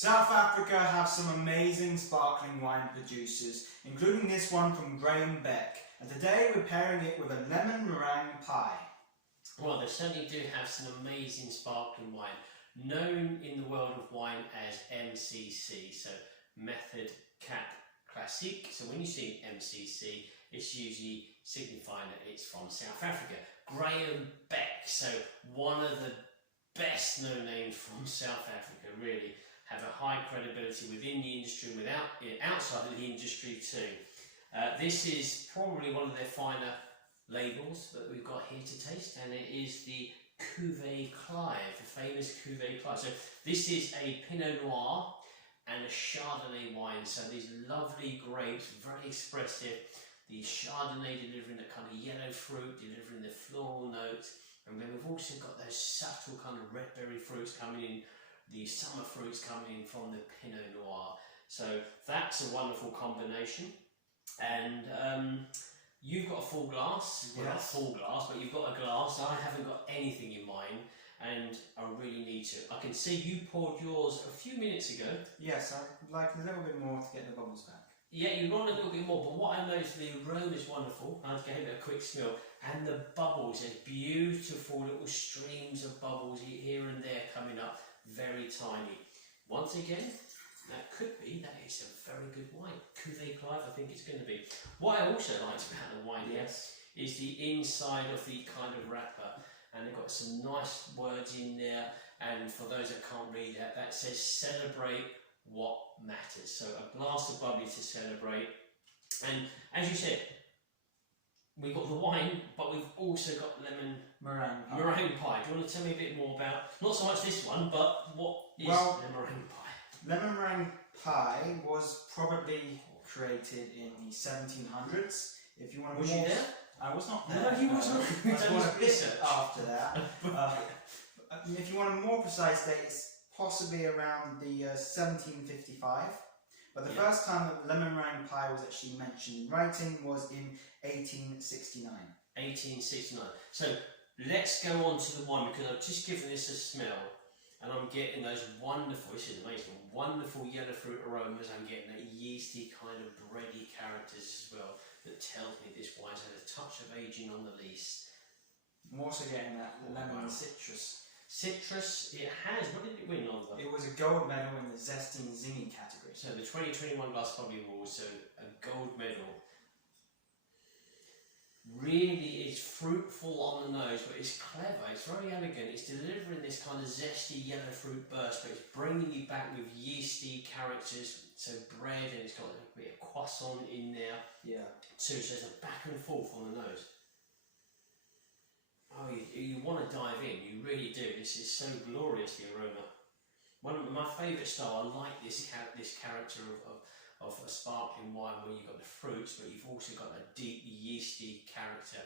South Africa have some amazing sparkling wine producers, including this one from Graham Beck, and today we're pairing it with a lemon meringue pie. Well, they certainly do have some amazing sparkling wine, known in the world of wine as MCC, so Method Cap Classique. So when you see MCC, it's usually signifying that it's from South Africa. Graham Beck, so one of the best known names from South Africa, really have a high credibility within the industry, outside of the industry too. This is probably one of their finer labels that we've got here to taste, and it is the Cuvée Clive, the famous Cuvée Clive. So this is a Pinot Noir and a Chardonnay wine, so these lovely grapes, very expressive. The Chardonnay delivering the kind of yellow fruit, delivering the floral notes, and then we've also got those subtle kind of red berry fruits coming in, the summer fruits coming in from the Pinot Noir. So that's a wonderful combination. And you've got a full glass, well, not a full glass, but you've got a glass. I haven't got anything in mine, and I really need to. I can see you poured yours a few minutes ago. Yes, I'd like a little bit more to get the bubbles back. Yeah, you want a little bit more, but what I noticed, the aroma is wonderful. I gave it a quick smell, and the bubbles, there's beautiful little streams of bubbles here and there coming up, very tiny. Once again, that could be that it's a very good wine. Cuvée Clive, I think it's going to be. What I also liked about the wine, is the inside of the kind of wrapper, and they've got some nice words in there. And for those that can't read that, that says "Celebrate what matters." So a glass of bubbly to celebrate. And as you said, we've got the wine, but we've also got lemon meringue pie. Do you want to tell me a bit more about, not so much this one, but what is the meringue pie? Lemon meringue pie was probably created in the 1700s. If you want to was you there? I was not there. No, you wasn't. I was born a bit after that. If you want a more precise date, it's possibly around the 1755. But the first time that lemon meringue pie was actually mentioned in writing was in 1869. 1869. So let's go on to the wine, because I've just given this a smell, and I'm getting those wonderful, this is amazing, wonderful yellow fruit aromas. I'm getting that yeasty kind of bready characters as well, that tells me this wine's had a touch of aging on the lees. I'm also getting that lemon citrus. Citrus, it has. What did it win on? It was a gold medal in the Zesty and Zingy category. So the 2021 Glass Bubbly Awards, so a gold medal. Really is fruitful on the nose, but it's clever, it's very elegant. It's delivering this kind of zesty yellow fruit burst, but it's bringing you back with yeasty characters, so bread, and it's got a bit of croissant in there. Yeah. Too, so there's a back and forth on the nose. Oh, you want to dive in, you really do. This is so glorious, the aroma. One of my favourite style, I like this character of a sparkling wine where you've got the fruits, but you've also got a deep yeasty character,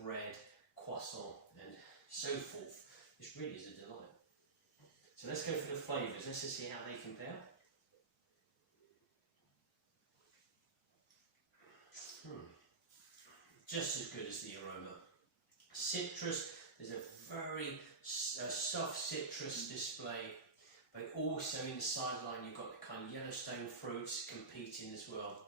bread, croissant, and so forth. This really is a delight. So let's go for the flavours. Let's just see how they compare. Just as good as the aroma. Citrus, there's a very soft citrus display, but also in the sideline you've got the kind of Yellowstone fruits competing as well.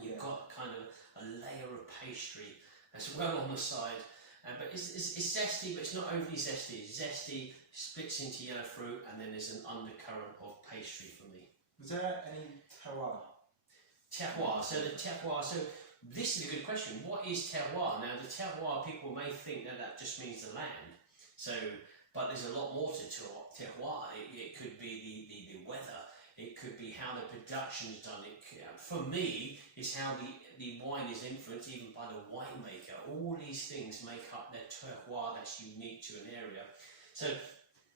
You've got kind of a layer of pastry as well on the side, but it's zesty, but it's not overly zesty. Zesty splits into yellow fruit, and then there's an undercurrent of pastry for me. Was there any terroir? Terroir. So the terroir. So this is a good question. What is terroir? Now, the terroir, people may think that that just means the land. So, but there's a lot more to terroir. It could be the weather. It could be how the production is done. For me, it's how the wine is influenced even by the winemaker. All these things make up their terroir that's unique to an area. So,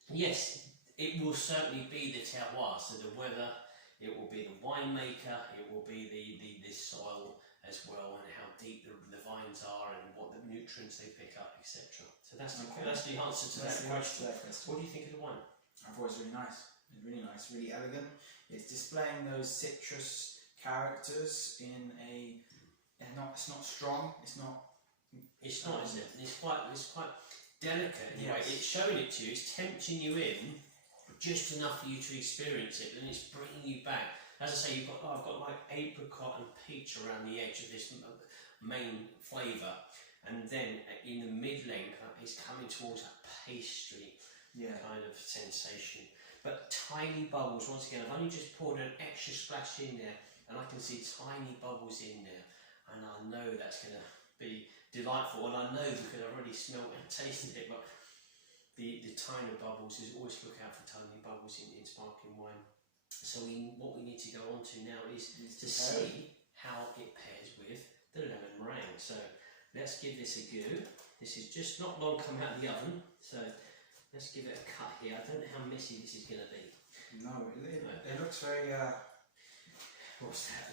yes, it will certainly be the terroir. So the weather, it will be the winemaker, it will be the soil as well, and how deep the vines are, and what the nutrients they pick up, etc. So that's the answer to that question. What do you think of the wine? I thought it was really nice. Really nice, really elegant. It's displaying those citrus characters in a. It's not strong. It's not, is it? It's quite delicate in a way. It's showing it to you. It's tempting you in, just enough for you to experience it, and it's bringing you back. As I say, I've got like apricot and peach around the edge of this main flavour, and then in the mid-length it's coming towards a pastry kind of sensation. But tiny bubbles, once again, I've only just poured an extra splash in there, and I can see tiny bubbles in there, and I know that's going to be delightful, and I know because I've already smelled and tasted it, but the tiny bubbles is always look out for tiny bubbles in sparkling wine. So what we need to go on to now is to see how it pairs with the lemon meringue. So let's give this a go. This is just not long come out of the oven, so let's give it a cut here. I don't know how messy this is going to be. No, it looks very... What's that?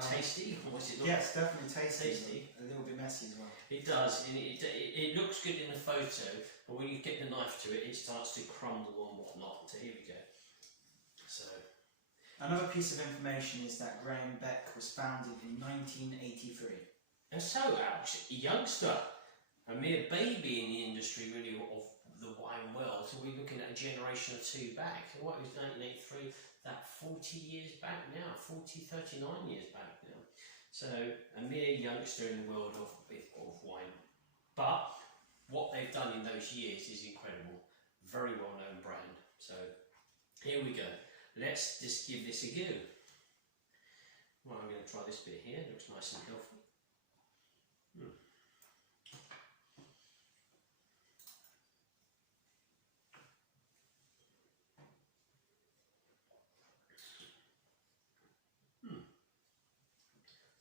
Tasty? Or what's it look? Yes, definitely tasty. A little bit messy as well. It does, and it looks good in the photo, but when you get the knife to it, it starts to crumble and whatnot. So here we go. So another piece of information is that Graham Beck was founded in 1983. And so, a youngster, a mere baby in the industry really of the wine world, so we're looking at a generation or two back. So what was 1983? That 40 years back now, 39 years back now. So a mere youngster in the world of wine. But what they've done in those years is incredible. Very well known brand. So here we go. Let's just give this a go. Well, I'm going to try this bit here. It looks nice and healthy.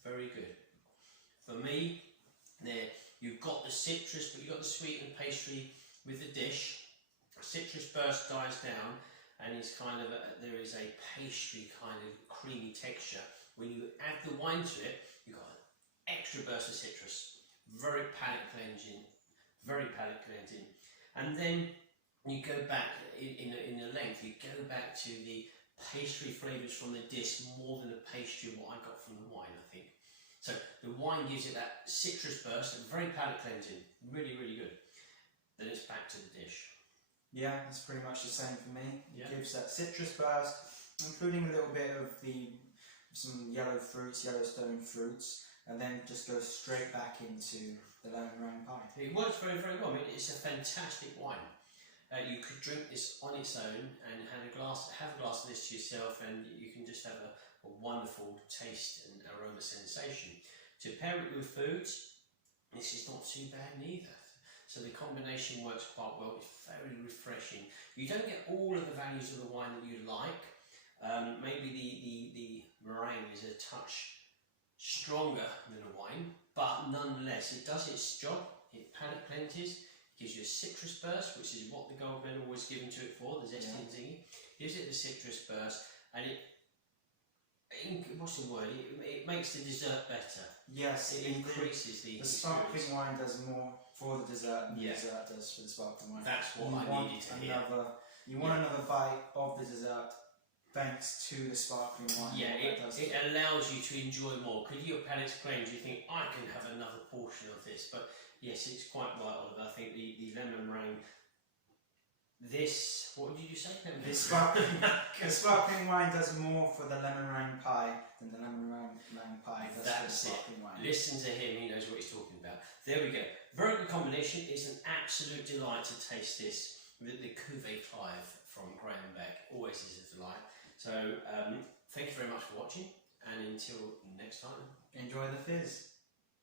Very good. For me, there you've got the citrus, but you've got the sweet and pastry with the dish. Citrus burst dies down, and it's kind of there is a pastry kind of creamy texture. When you add the wine to it, you've got an extra burst of citrus. Very palate cleansing, very palate cleansing. And then you go back in the length. You go back to the pastry flavours from the dish more than the pastry what I got from the wine, I think. So the wine gives it that citrus burst, very palate cleansing, really, really good. Then it's back to the dish. Yeah, it's pretty much the same for me. It Yeah. gives that citrus burst, including a little bit of some Yellowstone fruits, and then just goes straight back into the lemon meringue pie. It works very, very well. I mean, it's a fantastic wine. You could drink this on its own and have a glass of this to yourself, and you can just have a wonderful taste and aroma sensation. To pair it with foods, this is not too bad neither. So the combination works quite well. It's very refreshing. You don't get all of the values of the wine that you like. Maybe the meringue is a touch stronger than a wine, but nonetheless it does its job. It palate cleanses. Gives you a citrus burst, which is what the gold medal was given to it for, the zesty and zingy. Gives it the citrus burst, and what's the word? It makes the dessert better. Yes, it increases the sparkling experience. wine does more for the dessert than Yeah. the dessert does for the sparkling wine. That's what I needed to hear. You want another bite of the dessert thanks to the sparkling wine. Yeah, it allows you to enjoy more. Because your palate's cleansed, you think, I can have another portion of this. But yes, it's quite right, Oliver. I think the lemon meringue, what did you say? The sparkling wine does more for the lemon meringue pie than the lemon meringue pie does for the sparkling wine. Listen to him, he knows what he's talking about. There we go. Very good combination. It's an absolute delight to taste this. The Cuvée Clive from Graham Beck always is a delight. So thank you very much for watching, and until next time, enjoy the fizz.